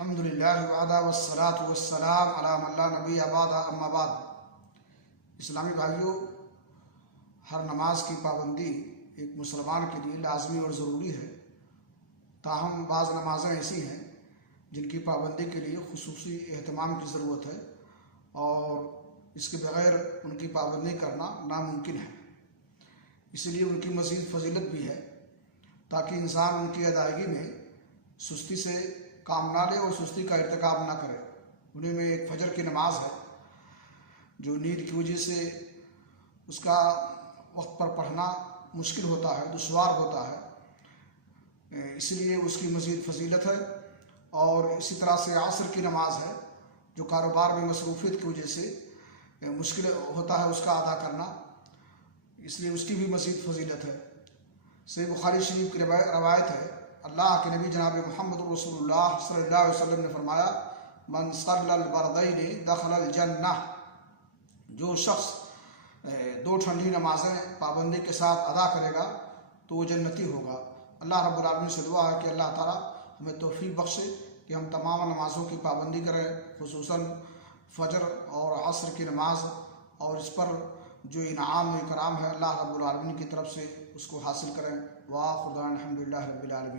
الحمدللہ وحدہ والصلاة والسلام علی من لا نبی بعدہ اما بعد۔ اسلامی بھائیوں، ہر نماز کی پابندی ایک مسلمان کے لیے لازمی اور ضروری ہے، تاہم بعض نمازیں ایسی ہیں جن کی پابندی کے لیے خصوصی اہتمام کی ضرورت ہے اور اس کے بغیر ان کی پابندی کرنا ناممکن ہے۔ اسی لیے ان کی مزید فضیلت بھی ہے تاکہ انسان ان کی ادائیگی میں سستی سے کام نہ لے اور سستی کا ارتکاب نہ کرے۔ انہیں میں ایک فجر کی نماز ہے جو نیند کی وجہ سے اس کا وقت پر پڑھنا مشکل ہوتا ہے، دشوار ہوتا ہے، اس لیے اس کی مزید فضیلت ہے۔ اور اسی طرح سے عصر کی نماز ہے جو کاروبار میں مصروفیت کی وجہ سے مشکل ہوتا ہے اس کا ادا کرنا، اس لیے اس کی بھی مزید فضیلت ہے۔ صحیح بخاری شریف کی روایت ہے، اللہ کے نبی جناب محمد رسول اللہ صلی اللہ علیہ وسلم نے فرمایا، من صلی البردین دخل الجنہ، جو شخص دو ٹھنڈی نمازیں پابندی کے ساتھ ادا کرے گا تو وہ جنتی ہوگا۔ اللہ رب العالمین سے دعا ہے کہ اللہ تعالیٰ ہمیں توفیق بخشے کہ ہم تمام نمازوں کی پابندی کریں، خصوصاً فجر اور عصر کی نماز، اور اس پر جو انعام و اکرام ہے اللہ رب العالمین کی طرف سے اس کو حاصل کریں۔ وآخر دعوانا الحمدللہ رب العالمین۔